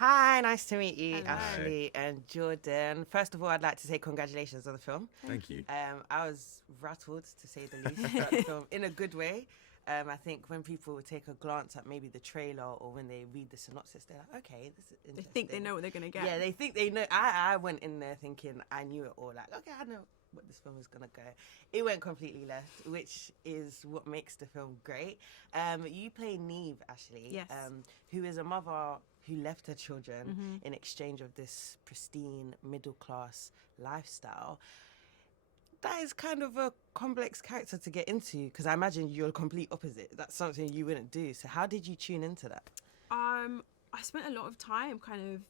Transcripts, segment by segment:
Hi, nice to meet you, Hello. Ashley and Jorden. First of all, I'd like to say congratulations on the film. Thank you. I was rattled, to say the least, about the film in a good way. I think when people take a glance at maybe the trailer or when they read the synopsis, they're like, okay, this is interesting. They think they know what they're going to get. Yeah, they think they know. I went in there thinking I knew it all. Like, okay, I know what this film is going to go. It went completely left, which is what makes the film great. You play Neve, Ashley, Yes. who is a mother who left her children in exchange of this pristine middle-class lifestyle. That is kind of a complex character to get into because I imagine you're a complete opposite. That's something you wouldn't do. So how did you tune into that? I spent a lot of time kind of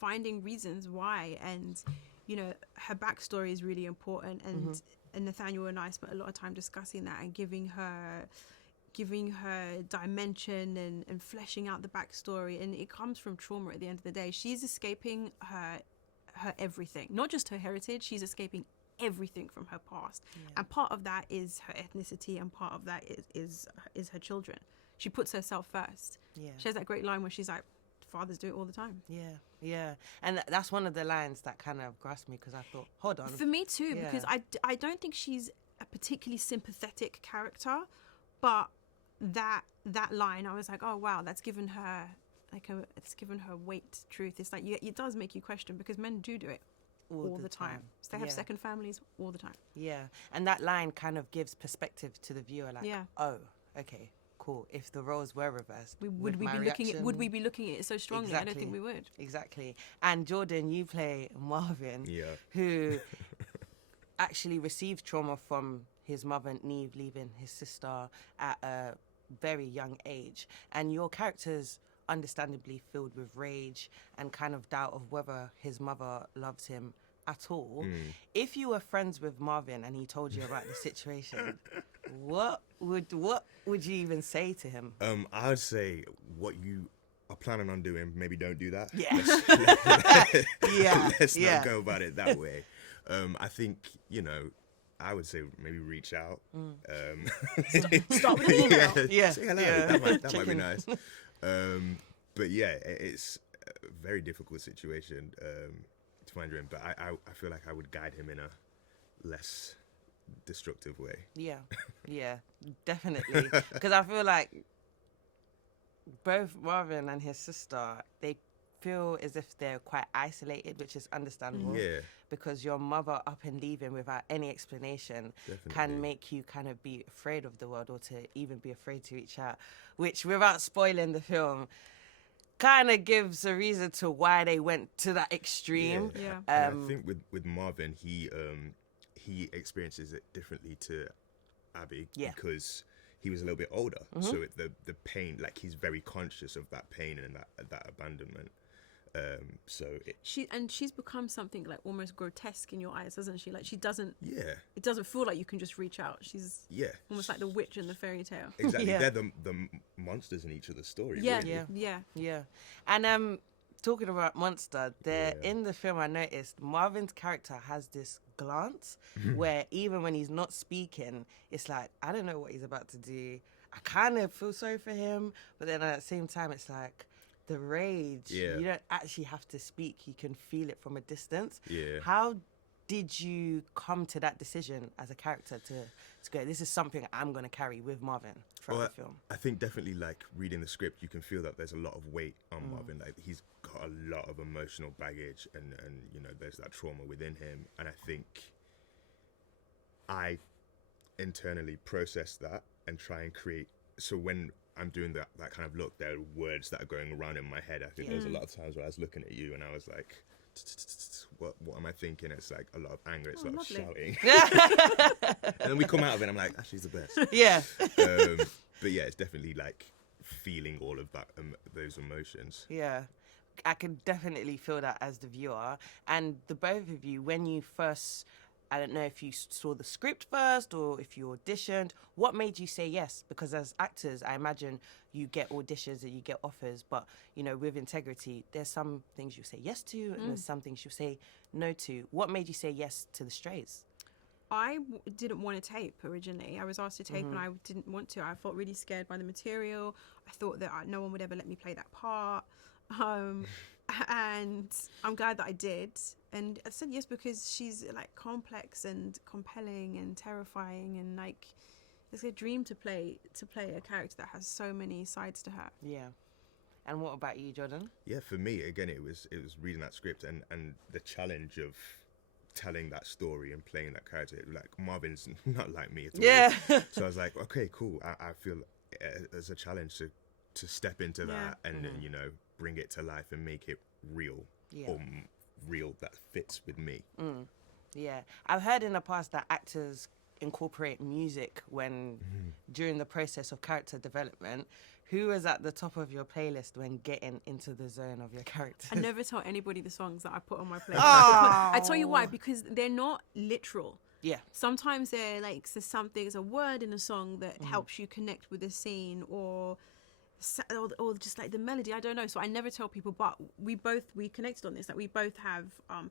finding reasons why, and you know, her backstory is really important, and Nathaniel and I spent a lot of time discussing that and giving her dimension and fleshing out the backstory. And it comes from trauma at the end of the day. She's escaping her everything, not just her heritage. She's escaping everything from her past, and part of that is her ethnicity, and part of that is her children. She puts herself first. She has that great line where she's like, fathers do it all the time. And that's one of the lines that kind of grasped me because I thought, hold on, for me too, because I don't think she's a particularly sympathetic character, but that line, I was like, oh wow, that's given her it's given her weight, truth. It's like, it does make you question, because men do it all the time. So they have second families all the time. And that line kind of gives perspective to the viewer, like, oh, okay, cool. If the roles were reversed, would we be looking at it so strongly? Exactly. I don't think we would. Exactly. And Jorden, you play Marvin, who actually received trauma from his mother Neve leaving his sister at a very young age, and your character's understandably filled with rage and kind of doubt of whether his mother loves him at all. If you were friends with Marvin and he told you about the situation, what would you even say to him? I would say what you are planning on doing, maybe don't do that. Let's not go about it that way. I think, I would say maybe reach out. Start with an email. Say hello. That might be nice. But yeah, it's a very difficult situation to find her in. But I feel like I would guide him in a less destructive way. Yeah, definitely. Because I feel like both Marvin and his sister, they feel as if they're quite isolated, which is understandable. Because your mother up and leaving without any explanation can make you kind of be afraid of the world, or to even be afraid to reach out, which, without spoiling the film, kind of gives a reason to why they went to that extreme. And I think with Marvin, he experiences it differently to Abby because he was a little bit older. So the pain, like, he's very conscious of that pain and that abandonment. She's become something like almost grotesque in your eyes, doesn't she? Like, she doesn't. It doesn't feel like you can just reach out. She's almost like the witch in the fairy tale. Exactly. They're the monsters in each other's story. Yeah. And talking about monster, in the film, I noticed Marvin's character has this glance where even when he's not speaking, it's like, I don't know what he's about to do. I kind of feel sorry for him, but then at the same time, it's like, the rage, you don't actually have to speak, you can feel it from a distance. How did you come to that decision as a character to go, this is something I'm going to carry with Marvin throughout the film? I think definitely, like, reading the script, you can feel that there's a lot of weight on Marvin. Like, he's got a lot of emotional baggage, and there's that trauma within him. And I think I internally process that and try and create, so when I'm doing that kind of look, there are words that are going around in my head. I think there was a lot of times where I was looking at you and I was like, what am I thinking? It's like a lot of anger, it's a lot of shouting. And then we come out of it and I'm like, Ashley's the best. But yeah, it's definitely like feeling all of that, those emotions. I can definitely feel that as the viewer. And the both of you, when you first, I don't know if you saw the script first or if you auditioned, what made you say yes? Because as actors, I imagine you get auditions and you get offers, but, with integrity, there's some things you say yes to and there's some things you say no to. What made you say yes to the Strays? I didn't want to tape originally. I was asked to tape and I didn't want to. I felt really scared by the material. I thought that no one would ever let me play that part. And I'm glad that I did. And I said yes because she's like complex and compelling and terrifying, and like it's a dream to play a character that has so many sides to her. Yeah. And what about you, Jorden? Yeah, for me, again, it was reading that script and the challenge of telling that story and playing that character. Like, Marvin's not like me at all. Yeah. So I was like, okay, cool. I feel there's a challenge to step into that and, you know, bring it to life and make it real. Yeah. Or real that fits with me. Yeah. I've heard in the past that actors incorporate music when during the process of character development. Who was at the top of your playlist when getting into the zone of your character? I never tell anybody the songs that I put on my playlist. Oh. I tell you why, because they're not literal. Yeah. Sometimes they're like, there's a word in a song that helps you connect with a scene, or just like the melody. I don't know. So I never tell people, but we connected on this. Like, we both have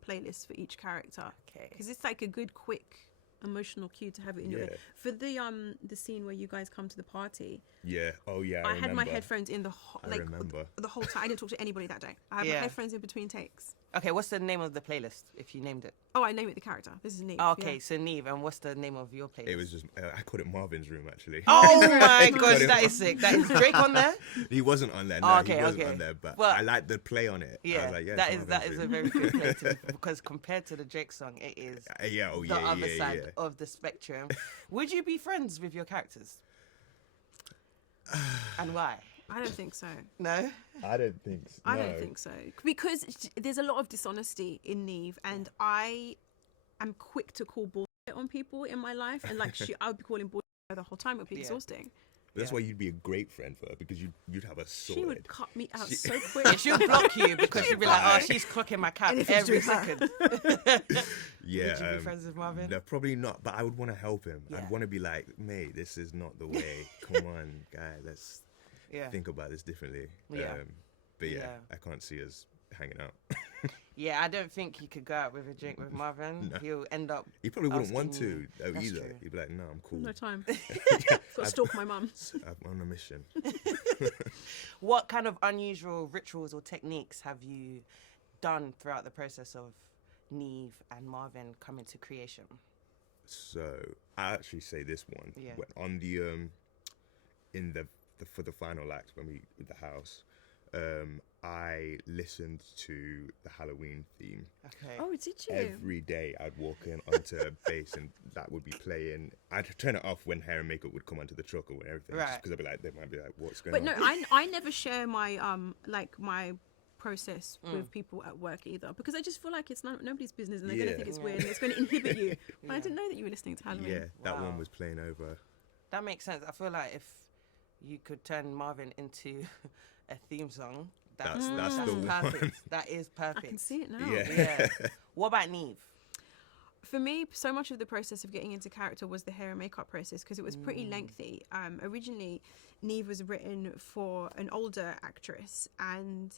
playlists for each character. Okay. Because it's like a good, quick, emotional cue to have it in your ear. For the scene where you guys come to the party. Yeah. Oh yeah. I had my headphones in the remember. the whole time. I didn't talk to anybody that day. I had my headphones in between takes. Okay, what's the name of the playlist, if you named it? Oh, I named it the character. This is Neve. Oh, okay, so Neve, and what's the name of your playlist? It was just, I called it Marvin's Room, actually. Oh my gosh, that is sick. That is Drake on there? He wasn't on there. No, he wasn't on there, but I like the play on it. Yeah, I was like, yeah, that is a very good play too, because compared to the Drake song, it is the other side of the spectrum. Would you be friends with your characters? And why? I don't think so. No? I don't think so. I don't think so. Because there's a lot of dishonesty in Neve, and I am quick to call bullshit on people in my life, and like I would be calling bullshit the whole time. It would be exhausting. But that's why you'd be a great friend for her, because you'd have a sword. She would cut me out so quick. Yeah, she'll block you because she'll be like, oh, she's clocking my cap every second. Yeah. Would you be friends with Marvin? No, probably not, but I would want to help him. Yeah. I'd want to be like, mate, this is not the way. Come on, guy, let's think about this differently. Yeah. But I can't see us hanging out. Yeah, I don't think you could go out with a drink with Marvin. No. He'll end up. He probably wouldn't want to That's either. true. He'd be like, no, I'm cool. No time. Got to stalk my mum. I'm on a mission. What kind of unusual rituals or techniques have you done throughout the process of Neve and Marvin coming to creation? So I actually say this one. Yeah. On for the final act when we with the house, I listened to the Halloween theme. Okay. Oh, did you? Every day I'd walk in onto a bass and that would be playing. I'd turn it off when hair and makeup would come onto the truck or everything. Right. Because I'd be like, they might be like, what's going But on? no, I never share my my process with people at work either, because I just feel like it's nobody's business, and they're gonna think it's weird and it's gonna inhibit you. But I didn't know that you were listening to Halloween. Yeah, that Wow. one was playing over. That makes sense. I feel like if you could turn Marvin into a theme song, that's the perfect. one. That is I perfect. can see it now. Yeah. What about Neve? For me, so much of the process of getting into character was the hair and makeup process, because it was pretty lengthy. Originally, Neve was written for an older actress, and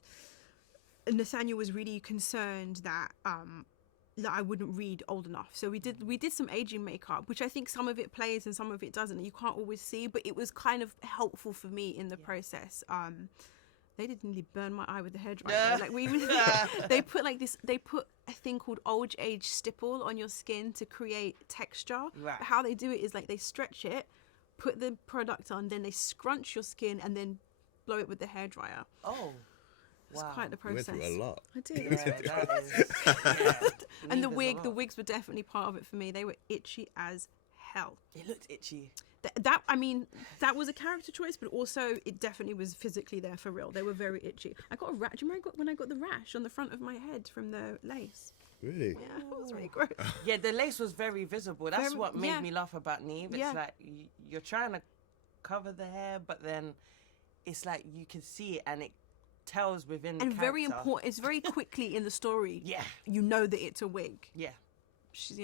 Nathaniel was really concerned that I wouldn't read old enough. So we did some aging makeup, which I think some of it plays and some of it doesn't. You can't always see, but it was kind of helpful for me in the process. They did nearly burn my eye with the hairdryer. Like they put a thing called old age stipple on your skin to create texture. Right. But how they do it is like they stretch it, put the product on, then they scrunch your skin and then blow it with the hairdryer. Oh. It's Wow. quite the You went process. through a lot. I did. Yeah, that is, And the Neve is a lot. wigs were definitely part of it for me. They were itchy as hell. It looked itchy. That was a character choice, but also it definitely was physically there for real. They were very itchy. I got a rash. Do you remember when I got the rash on the front of my head from the lace? Really? Yeah, it was really gross. Yeah, the lace was very visible. That's Very- what made yeah. me laugh about Neve. It's Yeah. like you're trying to cover the hair, but then it's like you can see it and it tells within the And very character. important. It's very quickly in the story. Yeah. You know that it's a wig. Yeah, She's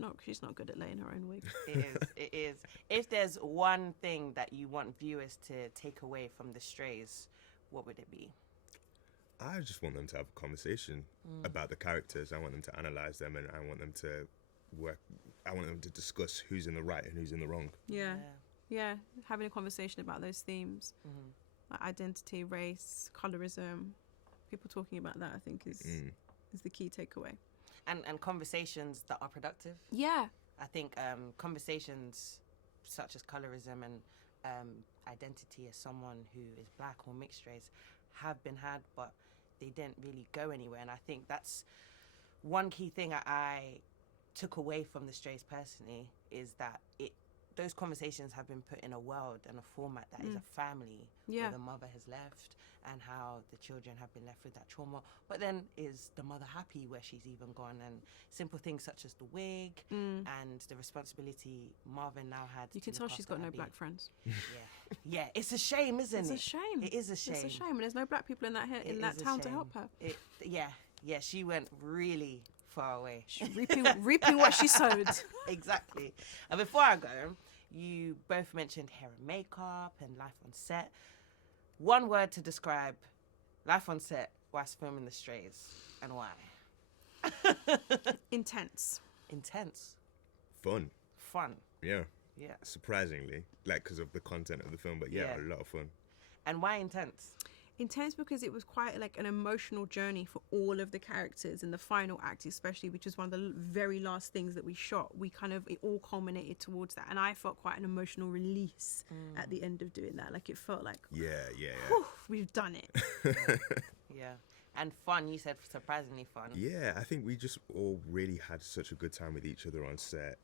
not good at laying her own wig. it is. It is. If there's one thing that you want viewers to take away from the Strays, what would it be? I just want them to have a conversation about the characters. I want them to analyze them, and I want them to discuss who's in the right and who's in the wrong. Yeah, having a conversation about those themes, like identity, race, colorism, People talking about that, I think, is the key takeaway. And conversations that are productive. Yeah. I think conversations such as colorism and identity as someone who is black or mixed race have been had, but they didn't really go anywhere. And I think that's one key thing I took away from the Strays personally, is that those conversations have been put in a world and a format that is a family, where the mother has left and how the children have been left with that trauma. But then, is the mother happy where she's even gone? And simple things such as the wig and the responsibility Marvin now had. You can tell she's got no black friends. Yeah, it's a shame, isn't it? It's a shame. It is a shame. It's a shame, and there's no black people in that town to help her. Yeah, she went really far away. She's reaping what she sowed. Exactly. And before I go, you both mentioned hair and makeup and life on set. One word to describe life on set whilst filming The Strays, and why? Intense. Intense. Fun. Yeah. Surprisingly, like, because of the content of the film, but a lot of fun. And why intense? Intense because it was quite like an emotional journey for all of the characters in the final act, especially, which is one of the very last things that we shot. It all culminated towards that, and I felt quite an emotional release at the end of doing that. Like, it felt like, whew, we've done it. Yeah. And fun, you said, surprisingly fun. Yeah, I think we just all really had such a good time with each other on set,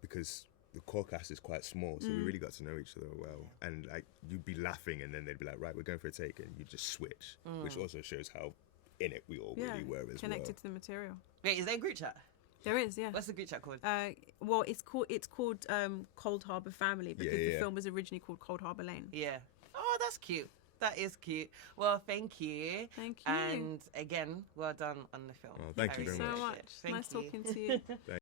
because the core cast is quite small, so we really got to know each other well. And like, you'd be laughing, and then they'd be like, right, we're going for a take, and you just switch, which also shows how in it we all really were as connected to the material. Wait, is there a group chat? There is, yeah. What's the group chat called? Well, it's called Cold Harbour Family, because the film was originally called Cold Harbour Lane. Yeah. Oh, that's cute. That is cute. Well, thank you. Thank you. And again, well done on the film. Oh, thank you very so much. Nice talking to you.